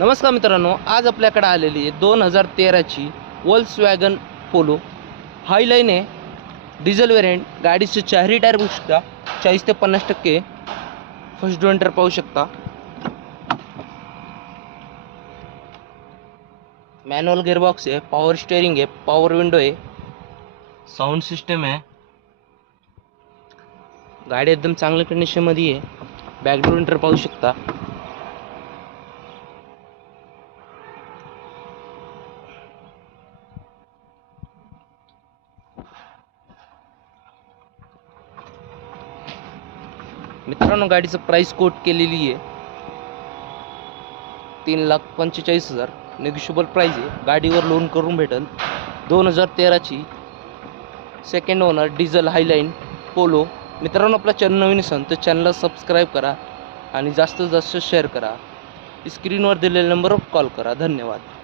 नमस्कार मित्रांनो, आज आपल्याकडे आलेली आहे 2013ची वोल्क्सवॅगन पोलो हायलाईन आहे, डिझेल वेरियंट। गाडीचे चारही टायर बघू शकता, 40 ते 50% फर्स्ट डोंटर पाहू शकता। मॅन्युअल गिअरबॉक्स आहे, पॉवर स्टीअरिंग आहे, पॉवर विंडो आहे, साऊंड सिस्टम आहे। गाडी एकदम चांगल्या कंडिशन मध्ये आहे। बॅक डोंटर पाहू शकता। मित्रांनो, गाडीचं प्राइस कोट केलेली आहे 3,45,000। नेगोशिएबल प्राइस आहे। गाडीवर लोन करून भेटेल। 2013ची सेकंड ओनर डिझेल हायलाईन पोलो। मित्रांनो, आपला चॅनल नवीन असेल तर चॅनलला सबस्क्राईब करा आणि जास्तीत जास्त शेअर करा। स्क्रीनवर दिलेल्या नंबरवर कॉल करा। धन्यवाद।